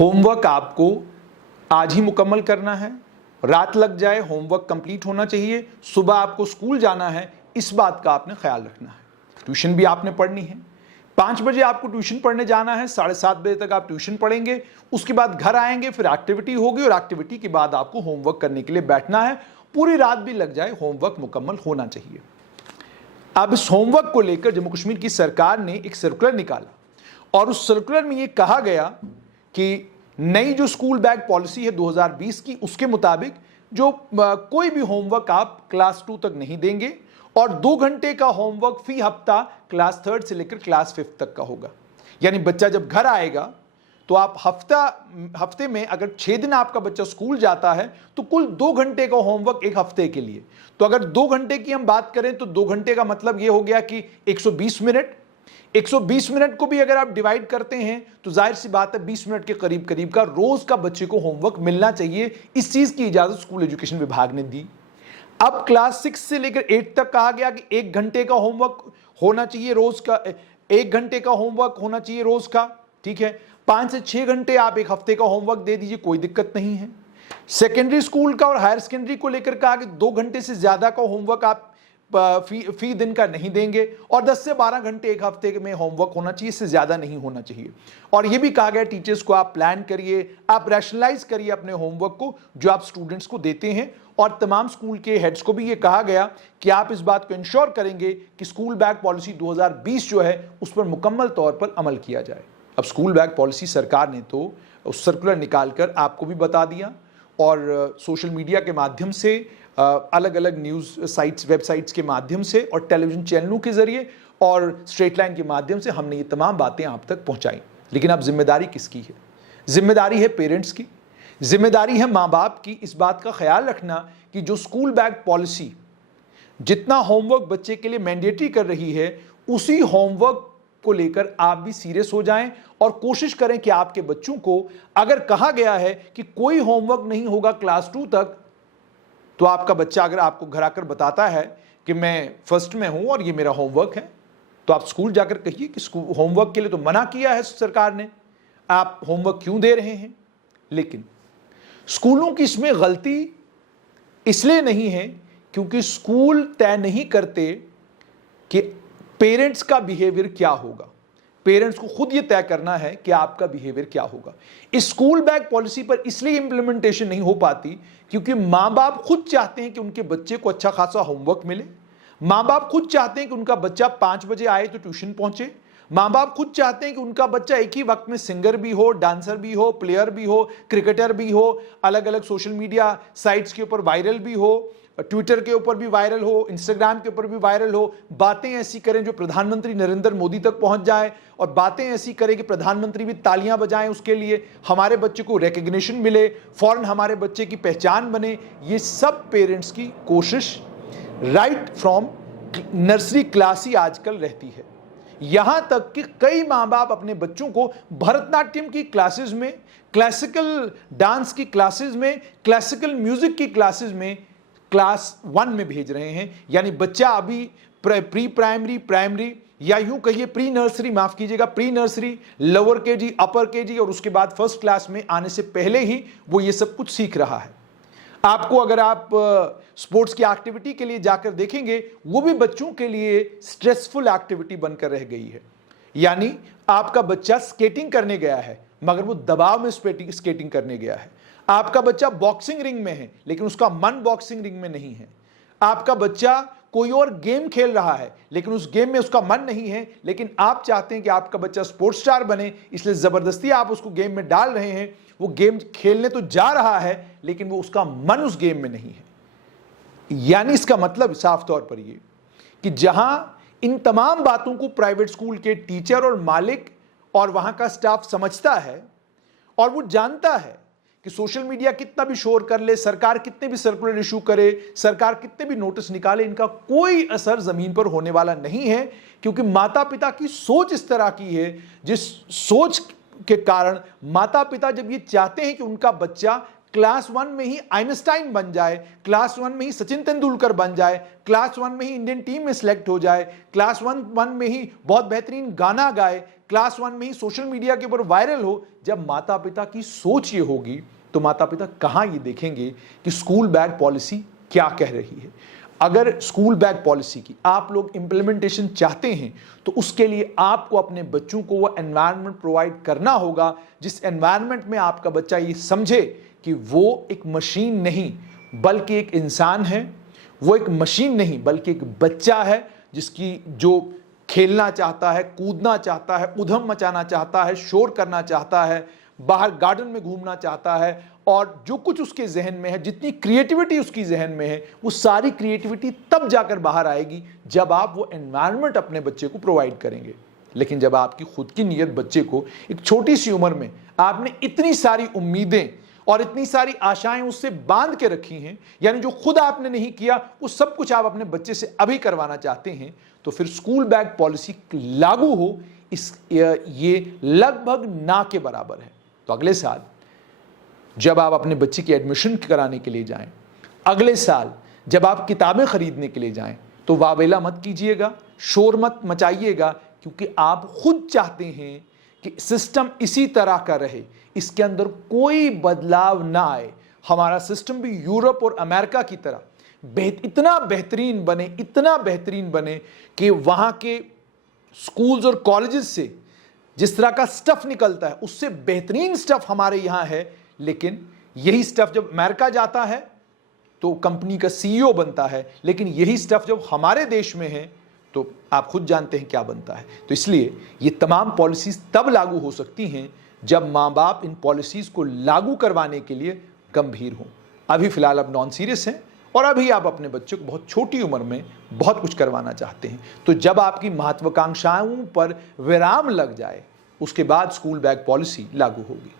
Homework आपको आज ही मुकम्मल करना है, रात लग जाए होमवर्क कंप्लीट होना चाहिए, सुबह आपको स्कूल जाना है, इस बात का आपने ख्याल रखना है। ट्यूशन भी आपने पढ़नी है, 5 बजे आपको ट्यूशन पढ़ने जाना है, 7:30 बजे तक आप ट्यूशन पढ़ेंगे, उसके बाद घर आएंगे, फिर एक्टिविटी होगी और एक्टिविटी के बाद आपको होमवर्क करने के लिए बैठना है। पूरी रात भी लग जाए होमवर्क मुकम्मल होना चाहिए। अब इस होमवर्क को लेकर जम्मू कश्मीर की सरकार ने एक सर्कुलर निकाला और उस सर्कुलर में यह कहा गया कि नई जो स्कूल बैग पॉलिसी है 2020 की, उसके मुताबिक जो कोई भी होमवर्क आप क्लास 2 तक नहीं देंगे और 2 घंटे का होमवर्क फी हफ्ता क्लास 3 से लेकर क्लास 5 तक का होगा। यानी बच्चा जब घर आएगा तो आप हफ्ते में अगर 6 दिन आपका बच्चा स्कूल जाता है तो कुल 2 घंटे का होमवर्क एक हफ्ते के लिए। तो अगर 2 घंटे की हम बात करें तो 2 घंटे का मतलब यह हो गया कि 120 मिनट। 120 मिनट को भी अगर आप डिवाइड करते हैं तो जाहिर सी बात है 20 मिनट के करीब करीब का रोज का बच्चे को होमवर्क मिलना चाहिए। इस चीज की इजाजत स्कूल एजुकेशन विभाग ने दी। अब क्लास 6 से लेकर 8 तक कहा गया कि 1 घंटे का होमवर्क होना चाहिए रोज का, 1 घंटे का होमवर्क होना चाहिए रोज का। ठीक है, 5 से 6 घंटे आप एक हफ्ते का होमवर्क दे दीजिए, कोई दिक्कत नहीं है। सेकेंडरी स्कूल का और हायर सेकेंडरी को लेकर कहा कि 2 घंटे से ज्यादा का होमवर्क आप फी दिन का नहीं देंगे और 10 से 12 घंटे एक हफ्ते में होमवर्क होना चाहिए, इससे ज्यादा नहीं होना चाहिए। और यह भी कहा गया टीचर्स को आप प्लान करिए, आप रैशनलाइज करिए अपने होमवर्क को जो आप स्टूडेंट्स को देते हैं। और तमाम स्कूल के हेड्स को भी यह कहा गया कि आप इस बात को इंश्योर करेंगे कि स्कूल बैग पॉलिसी 2020 जो है उस पर मुकम्मल तौर पर अमल किया जाए। अब स्कूल बैग पॉलिसी सरकार ने तो उस सर्कुलर निकालकर आपको भी बता दिया और सोशल मीडिया के माध्यम से, अलग अलग न्यूज़ साइट्स, वेबसाइट्स के माध्यम से और टेलीविज़न चैनलों के ज़रिए और स्ट्रेट लाइन के माध्यम से हमने ये तमाम बातें आप तक पहुंचाई। लेकिन अब जिम्मेदारी किसकी है? जिम्मेदारी है पेरेंट्स की, जिम्मेदारी है माँ बाप की इस बात का ख्याल रखना कि जो स्कूल बैग पॉलिसी जितना होमवर्क बच्चे के लिए मैंडेटरी कर रही है, उसी होमवर्क को लेकर आप भी सीरियस हो जाएं और कोशिश करें कि आपके बच्चों को अगर कहा गया है कि कोई होमवर्क नहीं होगा क्लास 2 तक, तो आपका बच्चा अगर आपको घर आकर बताता है कि मैं फर्स्ट में हूं और ये मेरा होमवर्क है, तो आप स्कूल जाकर कहिए कि स्कूल होमवर्क के लिए तो मना किया है सरकार ने, आप होमवर्क क्यों दे रहे हैं। लेकिन स्कूलों की इसमें गलती इसलिए नहीं है क्योंकि स्कूल तय नहीं करते कि पेरेंट्स का बिहेवियर क्या होगा। पेरेंट्स को खुद ये तय करना है कि आपका बिहेवियर क्या होगा। इस स्कूल बैग पॉलिसी पर इसलिए इंप्लीमेंटेशन नहीं हो पाती क्योंकि माँ बाप खुद चाहते हैं कि उनके बच्चे को अच्छा खासा होमवर्क मिले। माँ बाप खुद चाहते हैं कि उनका बच्चा 5 बजे आए तो ट्यूशन पहुंचे। माँ बाप खुद चाहते हैं कि उनका बच्चा एक ही वक्त में सिंगर भी हो, डांसर भी हो, प्लेयर भी हो, क्रिकेटर भी हो, अलग अलग सोशल मीडिया साइट्स के ऊपर वायरल भी हो, ट्विटर के ऊपर भी वायरल हो, इंस्टाग्राम के ऊपर भी वायरल हो, बातें ऐसी करें जो प्रधानमंत्री नरेंद्र मोदी तक पहुंच जाए और बातें ऐसी करें कि प्रधानमंत्री भी तालियां बजाएं उसके लिए, हमारे बच्चे को रिकग्निशन मिले, फौरन हमारे बच्चे की पहचान बने। ये सब पेरेंट्स की कोशिश राइट फ्रॉम नर्सरी क्लास ही आजकल रहती है। यहां तक कि कई माँ बाप अपने बच्चों को भरतनाट्यम की क्लासेस में, क्लासिकल डांस की क्लासेस में, क्लासिकल म्यूजिक की क्लासेस में क्लास 1 में भेज रहे हैं। यानी बच्चा अभी प्री प्राइमरी, प्राइमरी या यूं कहिए प्री नर्सरी, माफ कीजिएगा, प्री नर्सरी, लोअर केजी, अपर केजी और उसके बाद फर्स्ट क्लास में आने से पहले ही वो ये सब कुछ सीख रहा है। आपको अगर आप स्पोर्ट्स की एक्टिविटी के लिए जाकर देखेंगे, वो भी बच्चों के लिए स्ट्रेसफुल एक्टिविटी बनकर रह गई है। यानी आपका बच्चा स्केटिंग करने गया है मगर वो दबाव में स्केटिंग करने गया है। आपका बच्चा बॉक्सिंग रिंग में है लेकिन उसका मन बॉक्सिंग रिंग में नहीं है। आपका बच्चा कोई और गेम खेल रहा है लेकिन उस गेम में उसका मन नहीं है, लेकिन आप चाहते हैं कि आपका बच्चा स्पोर्ट्स स्टार बने, इसलिए जबरदस्ती आप उसको गेम में डाल रहे हैं। वो गेम खेलने तो जा रहा है लेकिन वो उसका मन उस गेम में नहीं है। यानी इसका मतलब साफ तौर पर ये कि जहां इन तमाम बातों को प्राइवेट स्कूल के टीचर और मालिक और वहां का स्टाफ समझता है और वो जानता है कि सोशल मीडिया कितना भी शोर कर ले, सरकार कितने भी सर्कुलर इशू करे, सरकार कितने भी नोटिस निकाले, इनका कोई असर जमीन पर होने वाला नहीं है। क्योंकि माता पिता की सोच इस तरह की है, जिस सोच के कारण माता पिता जब ये चाहते हैं कि उनका बच्चा क्लास 1 में ही आइंस्टाइन बन जाए, क्लास 1 में ही सचिन तेंदुलकर बन जाए, क्लास 1 में ही इंडियन टीम में सिलेक्ट हो जाए, क्लास 1 में ही बहुत बेहतरीन गाना गाए, क्लास 1 में ही सोशल मीडिया के ऊपर वायरल हो। जब माता पिता की सोच ये होगी तो माता पिता कहां ये देखेंगे कि स्कूल बैग पॉलिसी क्या कह रही है। अगर स्कूल बैग पॉलिसी की आप लोग इंप्लीमेंटेशन चाहते हैं तो उसके लिए आपको अपने बच्चों को वो एनवायरनमेंट प्रोवाइड करना होगा जिस एनवायरनमेंट में आपका बच्चा ये समझे कि वो एक मशीन नहीं बल्कि एक इंसान है, वो एक मशीन नहीं बल्कि एक बच्चा है जिसकी जो खेलना चाहता है, कूदना चाहता है, उधम मचाना चाहता है, शोर करना चाहता है, बाहर गार्डन में घूमना चाहता है, और जो कुछ उसके जहन में है, जितनी क्रिएटिविटी उसकी जहन में है, वो सारी क्रिएटिविटी तब जाकर बाहर आएगी जब आप वो एनवायरनमेंट अपने बच्चे को प्रोवाइड करेंगे। लेकिन जब आपकी खुद की नीयत बच्चे को एक छोटी सी उम्र में आपने इतनी सारी उम्मीदें और इतनी सारी आशाएं उससे बांध के रखी हैं, यानी जो खुद आपने नहीं किया वो सब कुछ आप अपने बच्चे से अभी करवाना चाहते हैं, तो फिर स्कूल बैग पॉलिसी लागू हो ये लगभग ना के बराबर है। तो अगले साल जब आप अपने बच्चे की एडमिशन कराने के लिए जाएं, अगले साल जब आप किताबें खरीदने के लिए जाएं, तो वावेला मत कीजिएगा, शोर मत मचाइएगा, क्योंकि आप खुद चाहते हैं कि सिस्टम इसी तरह का रहे, इसके अंदर कोई बदलाव ना आए। हमारा सिस्टम भी यूरोप और अमेरिका की तरह इतना बेहतरीन बने कि वहां के स्कूल्स और कॉलेजेस से जिस तरह का स्टफ निकलता है उससे बेहतरीन स्टफ हमारे यहां है। लेकिन यही स्टफ जब अमेरिका जाता है तो कंपनी का सीईओ बनता है, लेकिन यही स्टफ जब हमारे देश में है तो आप खुद जानते हैं क्या बनता है। तो इसलिए ये तमाम पॉलिसीज तब लागू हो सकती हैं जब माँ बाप इन पॉलिसीज को लागू करवाने के लिए गंभीर हों। अभी फिलहाल आप नॉन सीरियस हैं और अभी आप अपने बच्चे को बहुत छोटी उम्र में बहुत कुछ करवाना चाहते हैं। तो जब आपकी महत्वाकांक्षाओं पर विराम लग जाए उसके बाद स्कूल बैग पॉलिसी लागू होगी।